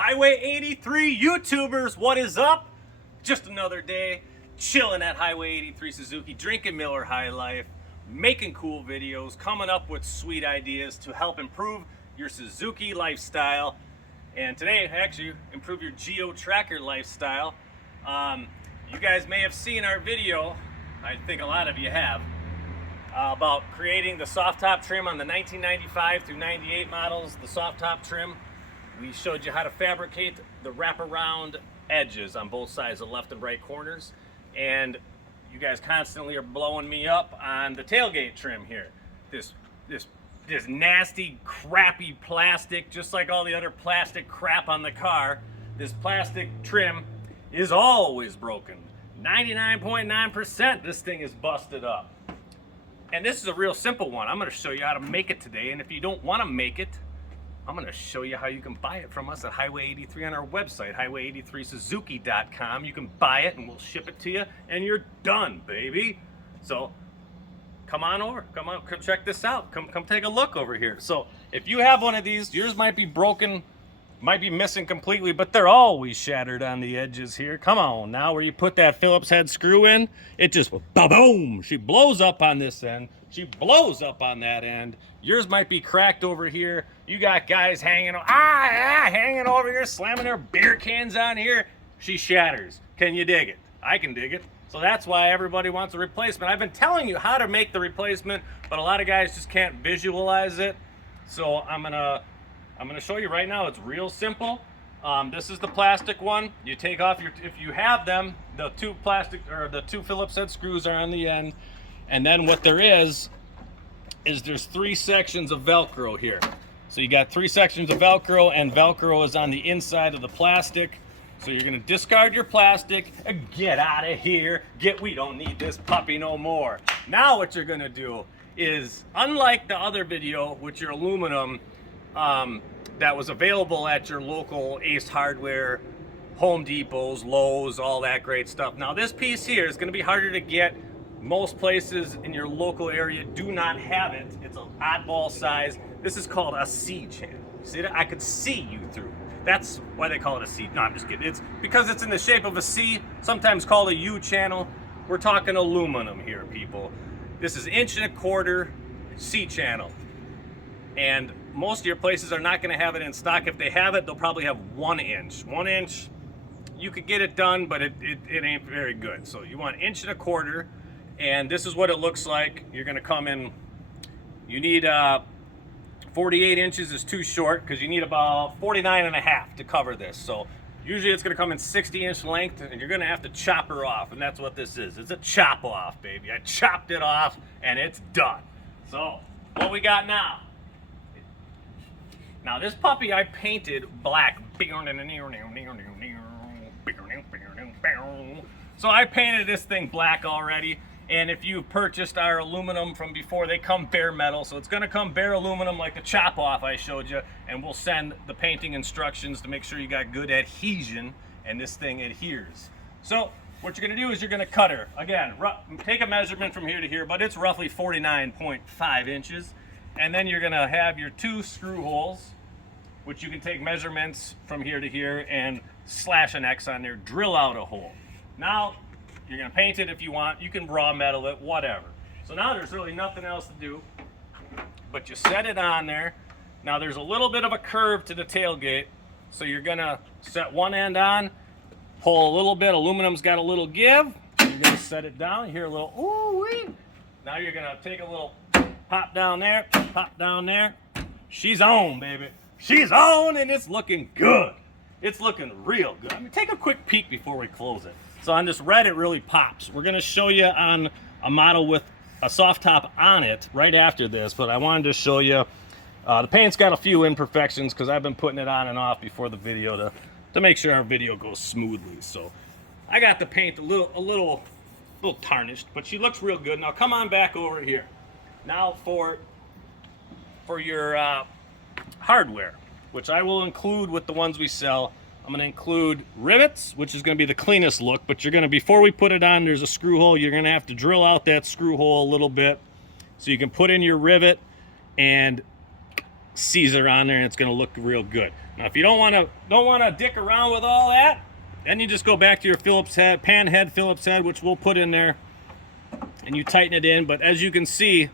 Hwy83 YouTubers, what is up? Just another day, chilling at Hwy83 Suzuki, drinking Miller High Life, making cool videos, coming up with sweet ideas to help improve your Suzuki lifestyle. And today, actually, improve your Geo Tracker lifestyle. You guys may have seen our video, I think a lot of you have, about creating the soft top trim on the 1995 through 98 models, the soft top trim. We showed you how to fabricate the wraparound edges on both sides, the left and right corners. And you guys constantly are blowing me up on the tailgate trim here. This nasty, crappy plastic, just like all the other plastic crap on the car. This plastic trim is always broken. 99.9% this thing is busted up. And this is a real simple one. I'm going to show you how to make it today. And if you don't want to make it, I'm going to show you how you can buy it from us at Hwy83 on our website, highway83suzuki.com. You can buy it and we'll ship it to you and you're done, baby. So come on over, come check this out. Come take a look over here. So if you have one of these, yours might be broken, might be missing completely, but they're always shattered on the edges here. Come on now, where you put that Phillips head screw in, it just boom, she blows up on this end, she blows up on that end. Yours might be cracked over here. You got guys hanging over here, slamming their beer cans on here. She shatters. Can you dig it? I can dig it. So that's why everybody wants a replacement. I've been telling you how to make the replacement, but a lot of guys just can't visualize it. So I'm gonna show you right now. It's real simple. This is the plastic one. You take off if you have them, the two Phillips head screws are on the end, and then what there is there's 3 sections of Velcro here. So you got 3 sections of Velcro, and Velcro is on the inside of the plastic. So you're gonna discard your plastic, get out of here, we don't need this puppy no more. Now what you're gonna do is, unlike the other video with your aluminum that was available at your local Ace Hardware, Home Depots, Lowe's, all that great stuff. Now this piece here is gonna be harder to get. Most places in your local area do not have it. It's an oddball size. This is called a C channel. See that? I could see you through. That's why they call it a C. No, I'm just kidding. It's because it's in the shape of a C, sometimes called a U channel. We're talking aluminum here, people. This is 1.25" C channel. And most of your places are not going to have it in stock. If they have it, they'll probably have 1 inch. 1 inch, you could get it done, but it ain't very good. So you want 1.25". And this is what it looks like. You're gonna come in, you need 48 inches is too short because you need about 49.5 to cover this. So usually it's gonna come in 60-inch length, and you're gonna have to chop her off, and that's what this is. It's a chop off, baby. I chopped it off and it's done. So what we got now? Now this puppy I painted black. So I painted this thing black already. And if you've purchased our aluminum from before, they come bare metal. So it's gonna come bare aluminum like the chop off I showed you. And we'll send the painting instructions to make sure you got good adhesion and this thing adheres. So what you're gonna do is you're gonna cut her. Again, take a measurement from here to here, but it's roughly 49.5 inches. And then you're gonna have your 2 screw holes, which you can take measurements from here to here and slash an X on there, drill out a hole. Now, you're gonna paint it if you want. You can raw metal it, whatever. So now there's really nothing else to do, but you set it on there. Now there's a little bit of a curve to the tailgate, so you're gonna set one end on, pull a little bit. Aluminum's got a little give. You're gonna set it down. You hear a little ooh-wee. Now you're gonna take a little pop down there, pop down there. She's on, baby. She's on, and it's looking good. It's looking real good. I mean, take a quick peek before we close it. So on this red, it really pops. We're gonna show you on a model with a soft top on it right after this, but I wanted to show you, the paint's got a few imperfections because I've been putting it on and off before the video to make sure our video goes smoothly. So I got the paint a little tarnished, but she looks real good. Now come on back over here. Now for your hardware, which I will include with the ones we sell. I'm going to include rivets, which is going to be the cleanest look, but you're going to, before we put it on, there's a screw hole. You're going to have to drill out that screw hole a little bit so you can put in your rivet and Caesar on there, and it's gonna look real good. Now, if you don't wanna dick around with all that, then you just go back to your Phillips head, pan head Phillips head, which we'll put in there, and you tighten it in. But as you can see,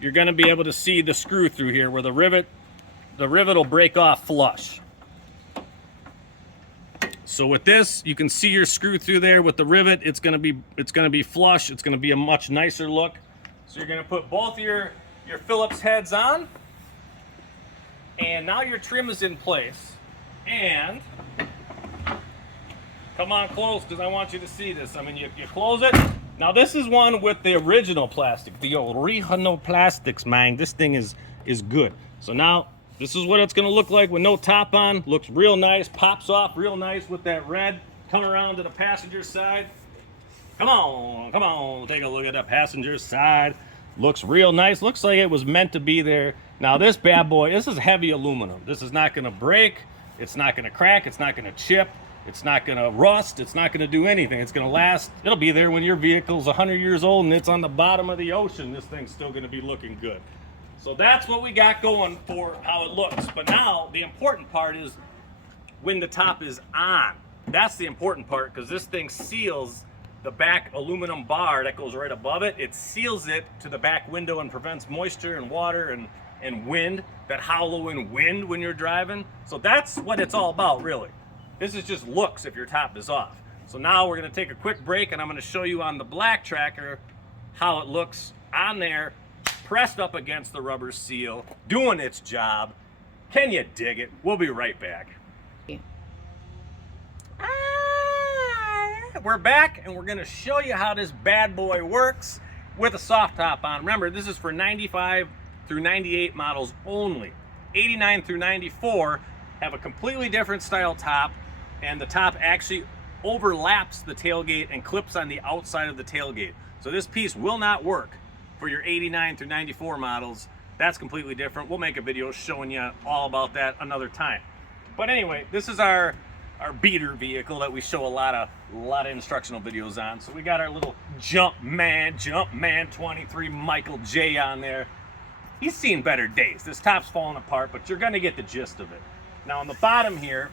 you're gonna be able to see the screw through here where the rivet will break off flush. So with this, you can see your screw through there. With the rivet, it's gonna be flush. It's gonna be a much nicer look. So you're gonna put both your Phillips heads on, and now your trim is in place. And come on close, because I want you to see this. I mean, you close it. Now this is one with the original plastic, the original plastics, man. This thing is good. So now this is what it's gonna look like with no top on. Looks real nice, pops off real nice with that red. Come around to the passenger side. Come on, take a look at the passenger side. Looks real nice, looks like it was meant to be there. Now this bad boy, this is heavy aluminum. This is not gonna break, it's not gonna crack, it's not gonna chip. It's not gonna rust, it's not gonna do anything. It's gonna last, it'll be there when your vehicle's 100 years old and it's on the bottom of the ocean. This thing's still gonna be looking good. So that's what we got going for how it looks. But now, the important part is when the top is on. That's the important part, because this thing seals the back aluminum bar that goes right above it. It seals it to the back window and prevents moisture and water and wind, that howling wind when you're driving. So that's what it's all about, really. This is just looks if your top is off. So now we're gonna take a quick break, and I'm gonna show you on the black tracker how it looks on there, pressed up against the rubber seal, doing its job. Can you dig it? We'll be right back. We're back, and we're gonna show you how this bad boy works with a soft top on. Remember, this is for 95 through 98 models only. 89 through 94 have a completely different style top, and the top actually overlaps the tailgate and clips on the outside of the tailgate. So this piece will not work for your 89 through 94 models. That's completely different. We'll make a video showing you all about that another time. But anyway, this is our beater vehicle that we show a lot of instructional videos on. So we got our little Jumpman 23 Michael J on there. He's seen better days. This top's falling apart, but you're gonna get the gist of it. Now on the bottom here,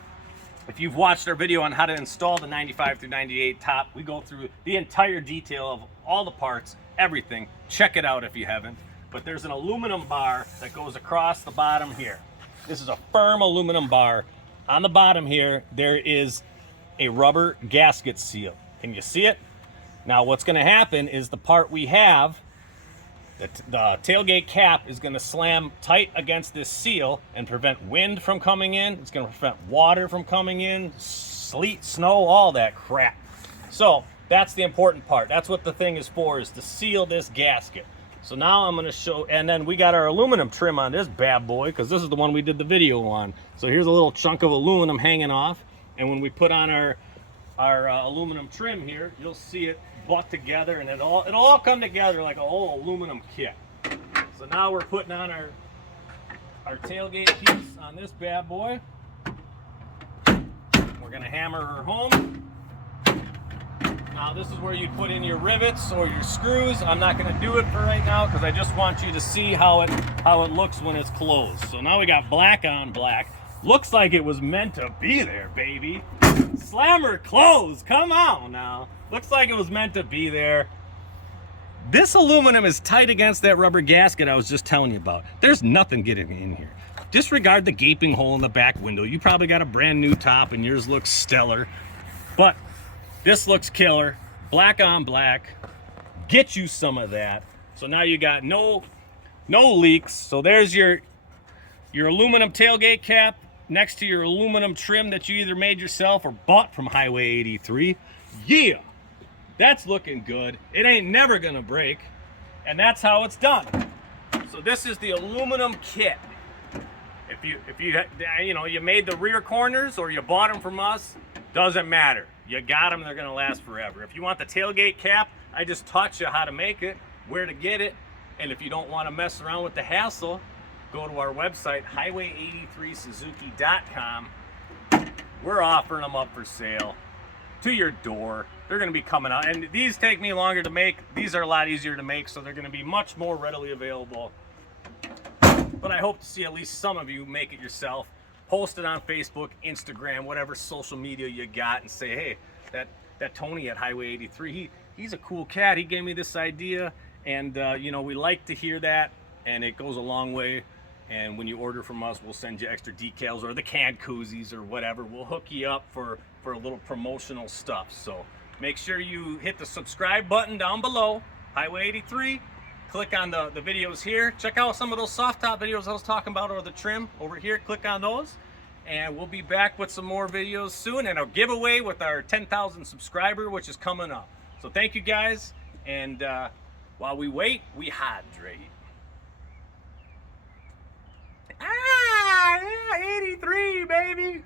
if you've watched our video on how to install the 95 through 98 top, we go through the entire detail of all the parts, everything. Check it out if you haven't. But there's an aluminum bar that goes across the bottom here. This is a firm aluminum bar. On the bottom here, there is a rubber gasket seal. Can you see it? Now what's gonna happen is the part we have, the tailgate cap is going to slam tight against this seal and prevent wind from coming in. It's going to prevent water from coming in, sleet, snow, all that crap. So that's the important part. That's what the thing is for, is to seal this gasket. So now I'm going to show, and then we got our aluminum trim on this bad boy, because this is the one we did the video on. So here's a little chunk of aluminum hanging off, and when we put on our aluminum trim here, you'll see it butt together, and it'll all come together like a whole aluminum kit. So now we're putting on our tailgate piece on this bad boy. We're gonna hammer her home. Now this is where you put in your rivets or your screws. I'm not gonna do it for right now because I just want you to see how it looks when it's closed. So now we got black on black. Looks like it was meant to be there, baby. Slammer closed, come on now. Looks like it was meant to be there. This aluminum is tight against that rubber gasket I was just telling you about. There's nothing getting in here. Disregard the gaping hole in the back window. You probably got a brand new top and yours looks stellar. But this looks killer. Black on black. Get you some of that. So now you got no leaks. So there's your aluminum tailgate cap next to your aluminum trim that you either made yourself or bought from Highway 83. Yeah! That's looking good. It ain't never gonna break. And that's how it's done. So this is the aluminum kit. If you made the rear corners or you bought them from us, doesn't matter. You got them, they're gonna last forever. If you want the tailgate cap, I just taught you how to make it, where to get it. And if you don't want to mess around with the hassle, go to our website, highway83suzuki.com. We're offering them up for sale to your door. They're going to be coming out, and these take me longer to make. These are a lot easier to make, so they're going to be much more readily available but I hope to see at least some of you make it yourself. Post it on Facebook, Instagram, whatever social media you got, and say, hey, that Tony at Hwy83, he's a cool cat. He gave me this idea, and you know, we like to hear that, and it goes a long way. And when you order from us, we'll send you extra decals or the canned koozies or whatever. We'll hook you up for a little promotional stuff. So make sure you hit the subscribe button down below, Hwy83. Click on the videos here. Check out some of those soft top videos I was talking about, or the trim over here. Click on those. And we'll be back with some more videos soon, and a giveaway with our 10,000 subscriber, which is coming up. So thank you guys, and while we wait, we hydrate. Ah, yeah, 83, baby.